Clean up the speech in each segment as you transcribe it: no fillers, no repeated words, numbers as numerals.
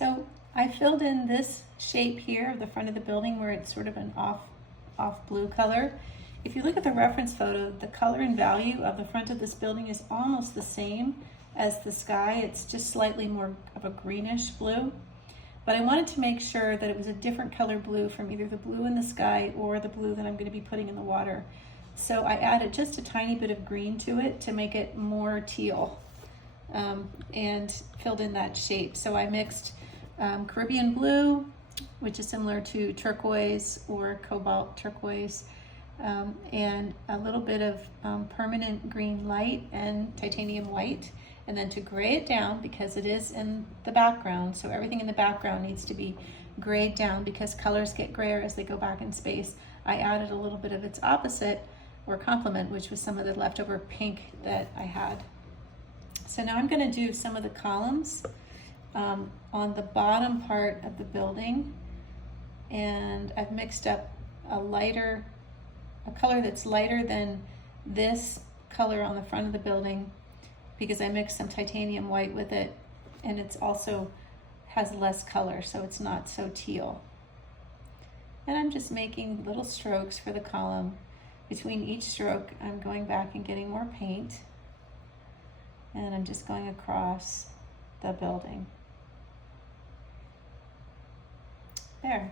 So I filled in this shape here, the front of the building, where it's sort of an off blue color. If you look at the reference photo, the color and value of the front of this building is almost the same as the sky. It's just slightly more of a greenish blue. But I wanted to make sure that it was a different color blue from either the blue in the sky or the blue that I'm going to be putting in the water. So I added just a tiny bit of green to it to make it more teal, and filled in that shape. So I mixed Caribbean blue, which is similar to turquoise or cobalt turquoise, and a little bit of permanent green light and titanium white. And then to gray it down, because it is in the background, so everything in the background needs to be grayed down because colors get grayer as they go back in space. I added a little bit of its opposite or complement, which was some of the leftover pink that I had. So now I'm going to do some of the columns on the bottom part of the building, and I've mixed up a color that's lighter than this color on the front of the building, because I mixed some titanium white with it, and it's also has less color, so it's not so teal. And I'm just making little strokes for the column. Between each stroke, I'm going back and getting more paint, and I'm just going across the building. There.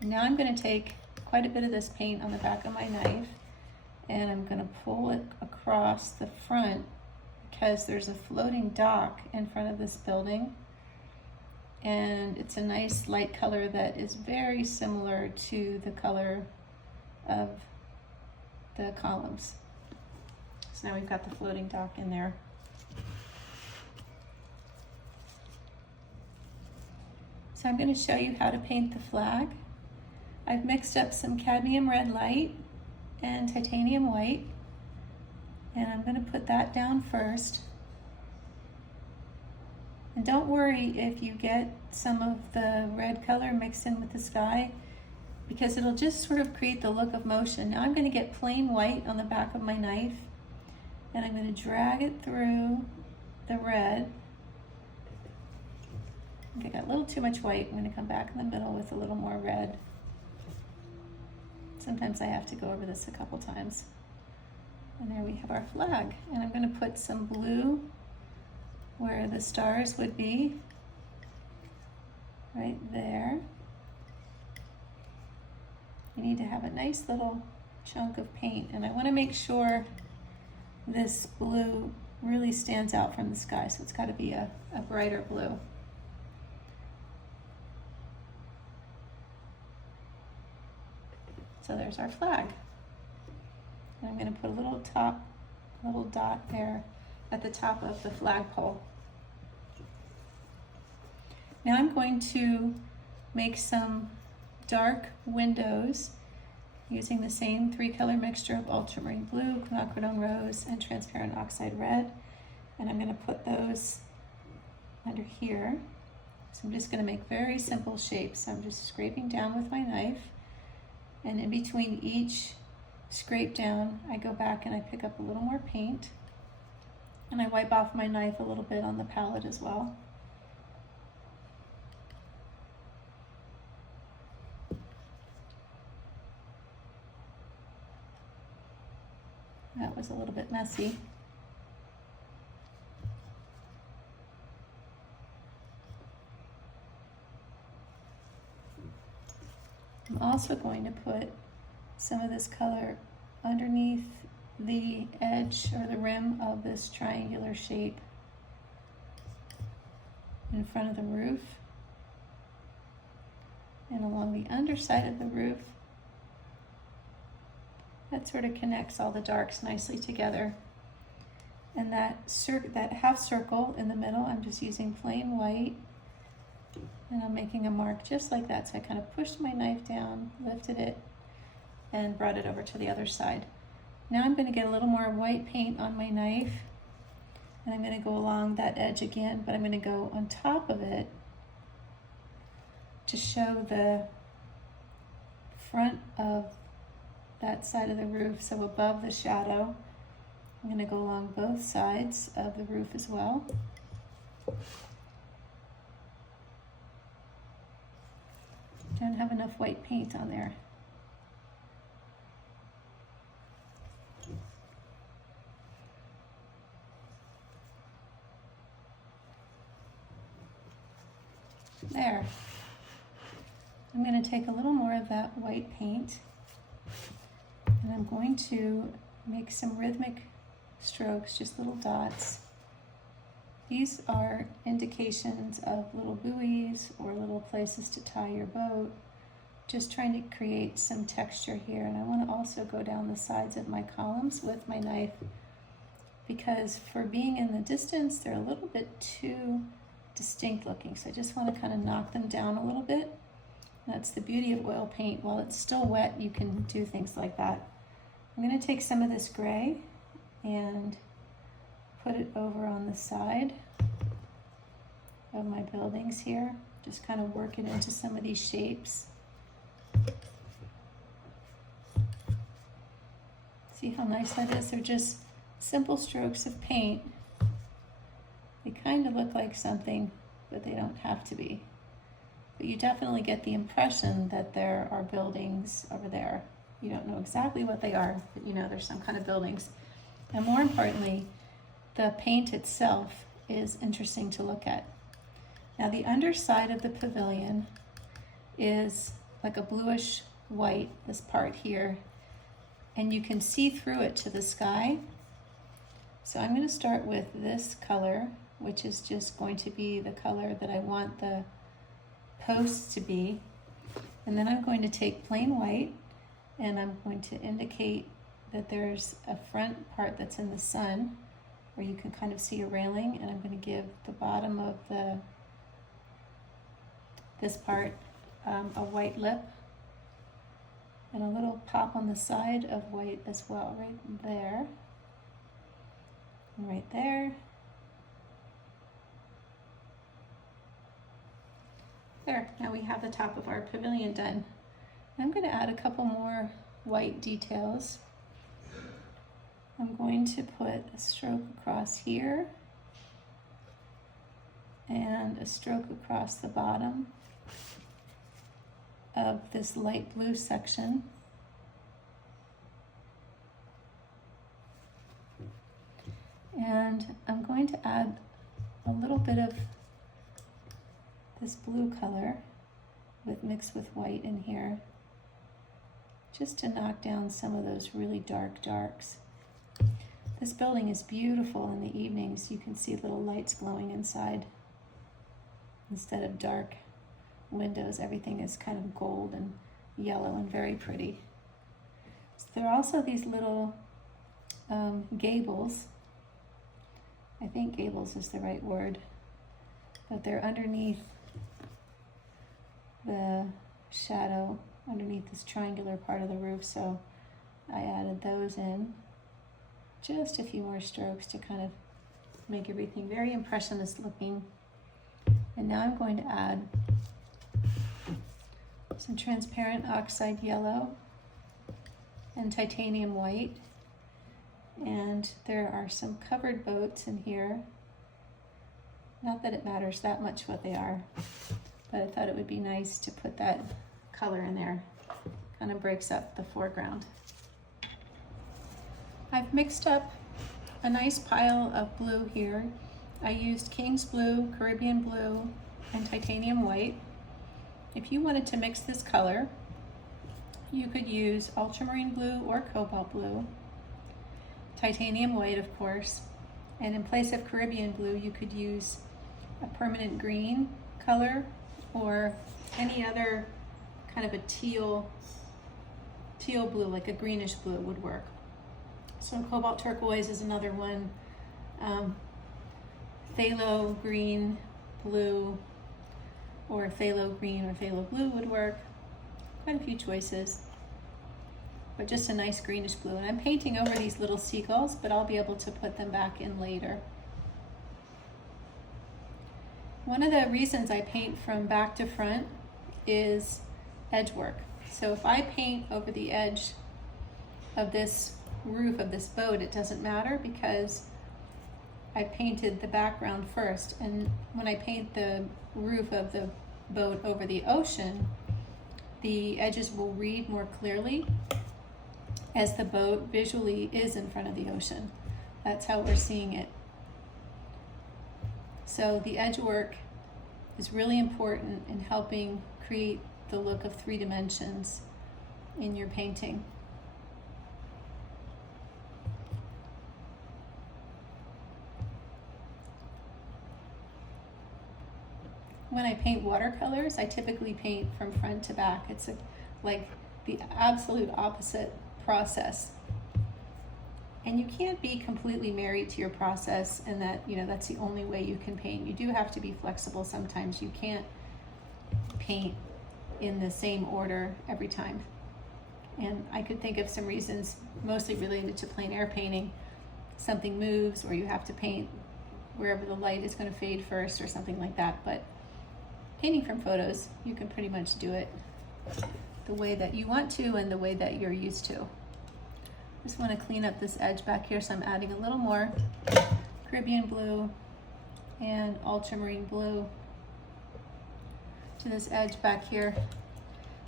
Now I'm going to take quite a bit of this paint on the back of my knife, and I'm going to pull it across the front because there's a floating dock in front of this building, and it's a nice light color that is very similar to the color of the columns. So now we've got the floating dock in there. So I'm going to show you how to paint the flag. I've mixed up some cadmium red light and titanium white, and I'm going to put that down first. And don't worry if you get some of the red color mixed in with the sky, because it'll just sort of create the look of motion. Now I'm going to get plain white on the back of my knife, and I'm going to drag it through the red. I got a little too much white. I'm going to come back in the middle with a little more red. Sometimes I have to go over this a couple times. And there we have our flag. And I'm going to put some blue where the stars would be, right there. You need to have a nice little chunk of paint, and I want to make sure this blue really stands out from the sky, so it's got to be a brighter blue. So there's our flag. And I'm going to put a little dot there at the top of the flagpole. Now I'm going to make some dark windows using the same 3-color mixture of ultramarine blue, quinacridone rose, and transparent oxide red. And I'm going to put those under here. So I'm just going to make very simple shapes. So I'm just scraping down with my knife, and in between each scrape down, I go back and I pick up a little more paint, and I wipe off my knife a little bit on the palette as well. That was a little bit messy. I'm also going to put some of this color underneath the edge or the rim of this triangular shape in front of the roof and along the underside of the roof. That sort of connects all the darks nicely together. And that half circle in the middle, I'm just using plain white, and I'm making a mark just like that. So I kind of pushed my knife down, lifted it, and brought it over to the other side. Now I'm going to get a little more white paint on my knife, and I'm going to go along that edge again, but I'm going to go on top of it to show the front of that side of the roof, so above the shadow. I'm going to go along both sides of the roof as well. Don't have enough white paint on there. There. I'm going to take a little more of that white paint and I'm going to make some rhythmic strokes, just little dots. These are indications of little buoys or little places to tie your boat. Just trying to create some texture here. And I want to also go down the sides of my columns with my knife because for being in the distance, they're a little bit too distinct looking. So I just want to kind of knock them down a little bit. That's the beauty of oil paint. While it's still wet, you can do things like that. I'm going to take some of this gray and put it over on the side of my buildings here. Just kind of work it into some of these shapes. See how nice that is? They're just simple strokes of paint. They kind of look like something, but they don't have to be. But you definitely get the impression that there are buildings over there. You don't know exactly what they are, but you know there's some kind of buildings. And more importantly, the paint itself is interesting to look at. Now the underside of the pavilion is like a bluish white, this part here, and you can see through it to the sky. So I'm going to start with this color, which is just going to be the color that I want the posts to be. And then I'm going to take plain white and I'm going to indicate that there's a front part that's in the sun where you can kind of see a railing, and I'm going to give the bottom of this part a white lip and a little pop on the side of white as well, right there and right there. There, now we have the top of our pavilion done. I'm going to add a couple more white details. I'm going to put a stroke across here and a stroke across the bottom of this light blue section. And I'm going to add a little bit of this blue color mixed with white in here, just to knock down some of those really dark darks. This building is beautiful in the evenings. You can see little lights glowing inside. Instead of dark windows, everything is kind of gold and yellow and very pretty. So there are also these little gables. I think gables is the right word, but they're underneath the shadow, underneath this triangular part of the roof, so I added those in. Just a few more strokes to kind of make everything very impressionist looking. And now I'm going to add some transparent oxide yellow and titanium white. And there are some covered boats in here. Not that it matters that much what they are, but I thought it would be nice to put that color in there. Kind of breaks up the foreground. I've mixed up a nice pile of blue here. I used King's Blue, Caribbean Blue, and Titanium White. If you wanted to mix this color, you could use Ultramarine Blue or Cobalt Blue, Titanium White, of course, and in place of Caribbean Blue, you could use a permanent green color or any other kind of a teal blue, like a greenish blue would work. So Cobalt Turquoise is another one. Phthalo Green Blue or Phthalo Green or Phthalo Blue would work. Quite a few choices, but just a nice greenish blue. And I'm painting over these little seagulls, but I'll be able to put them back in later. One of the reasons I paint from back to front is edge work. So if I paint over the edge of this roof of this boat, it doesn't matter because I painted the background first. And when I paint the roof of the boat over the ocean, the edges will read more clearly as the boat visually is in front of the ocean. That's how we're seeing it. So the edge work is really important in helping create the look of 3 dimensions in your painting. When I paint watercolors, I typically paint from front to back. It's like the absolute opposite process. And you can't be completely married to your process and that, you know, that's the only way you can paint. You do have to be flexible sometimes. You can't paint in the same order every time. And I could think of some reasons, mostly related to plein air painting. Something moves, or you have to paint wherever the light is going to fade first or something like that. But painting from photos, you can pretty much do it the way that you want to and the way that you're used to. Just want to clean up this edge back here, so I'm adding a little more Caribbean blue and ultramarine blue to this edge back here.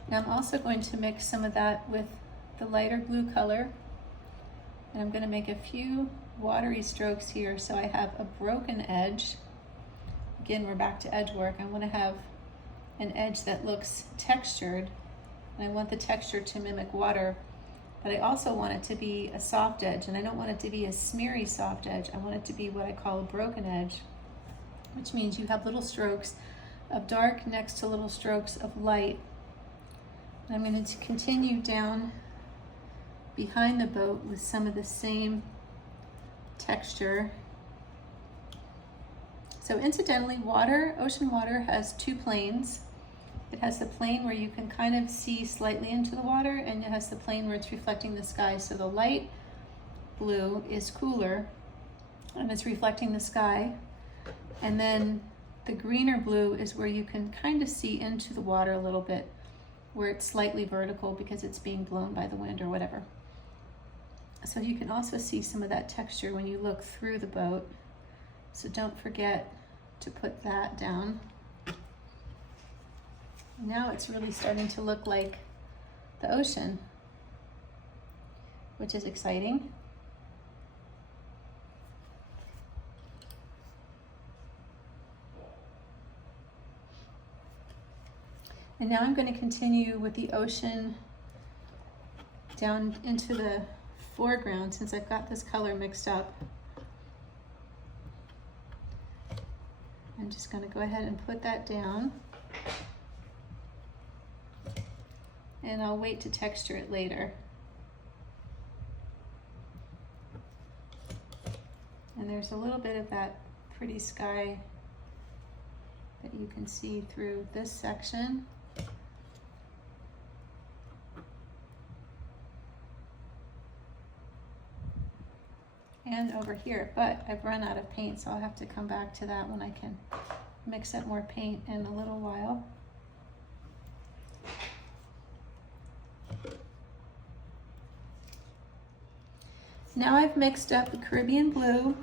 Now I'm also going to mix some of that with the lighter blue color, and I'm going to make a few watery strokes here so I have a broken edge. Again, we're back to edge work. I want to have an edge that looks textured, and I want the texture to mimic water, but I also want it to be a soft edge, and I don't want it to be a smeary soft edge. I want it to be what I call a broken edge, which means you have little strokes of dark next to little strokes of light. And I'm going to continue down behind the boat with some of the same texture. So incidentally, ocean water has 2 planes. It has the plane where you can kind of see slightly into the water, and it has the plane where it's reflecting the sky. So the light blue is cooler and it's reflecting the sky. And then the greener blue is where you can kind of see into the water a little bit, where it's slightly vertical because it's being blown by the wind or whatever. So you can also see some of that texture when you look through the boat. So don't forget to put that down. Now it's really starting to look like the ocean, which is exciting. And now I'm going to continue with the ocean down into the foreground since I've got this color mixed up. I'm just going to go ahead and put that down. And I'll wait to texture it later. And there's a little bit of that pretty sky that you can see through this section. And over here, but I've run out of paint, so I'll have to come back to that when I can mix up more paint in a little while. Now I've mixed up the Caribbean blue,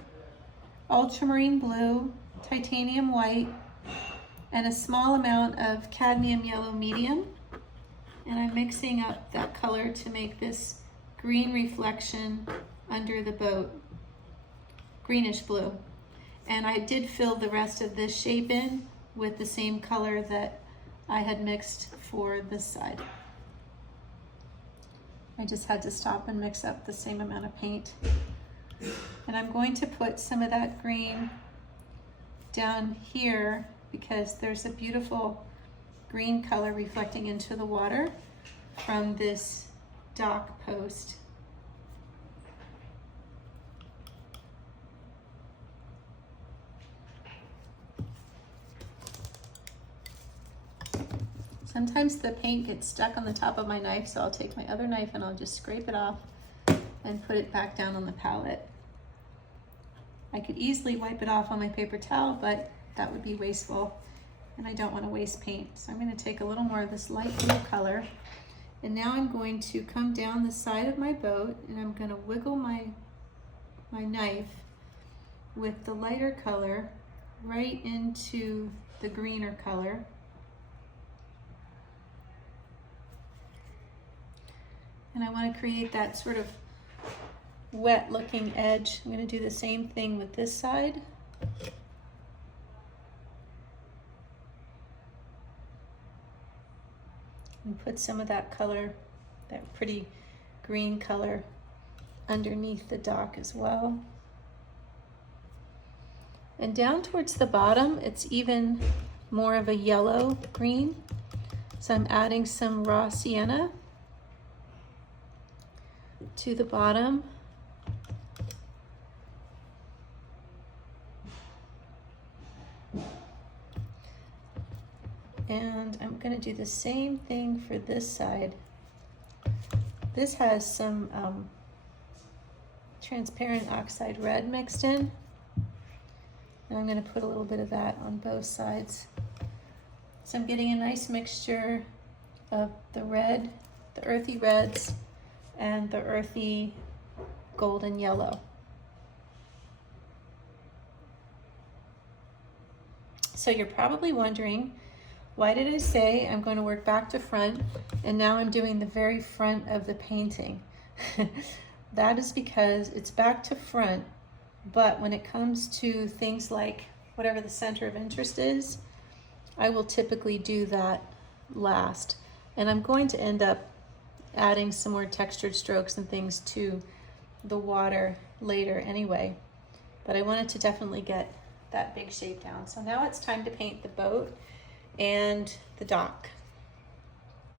ultramarine blue, titanium white, and a small amount of cadmium yellow medium. And I'm mixing up that color to make this green reflection under the boat, greenish blue. And I did fill the rest of this shape in with the same color that I had mixed for this side. I just had to stop and mix up the same amount of paint. And I'm going to put some of that green down here because there's a beautiful green color reflecting into the water from this dock post. Sometimes the paint gets stuck on the top of my knife, so I'll take my other knife and I'll just scrape it off and put it back down on the palette. I could easily wipe it off on my paper towel, but that would be wasteful, and I don't want to waste paint. So I'm going to take a little more of this light blue color, and now I'm going to come down the side of my boat, and I'm going to wiggle my knife with the lighter color right into the greener color. And I want to create that sort of wet looking edge. I'm going to do the same thing with this side. And put some of that color, that pretty green color, underneath the dock as well. And down towards the bottom, it's even more of a yellow green. So I'm adding some raw sienna to the bottom. And I'm going to do the same thing for this side. This has some transparent oxide red mixed in. And I'm going to put a little bit of that on both sides. So I'm getting a nice mixture of the red, the earthy reds, and the earthy golden yellow. So you're probably wondering, why did I say I'm going to work back to front and now I'm doing the very front of the painting? That is because it's back to front, but when it comes to things like whatever the center of interest is, I will typically do that last. And I'm going to end up adding some more textured strokes and things to the water later anyway. But I wanted to definitely get that big shape down. So now it's time to paint the boat and the dock.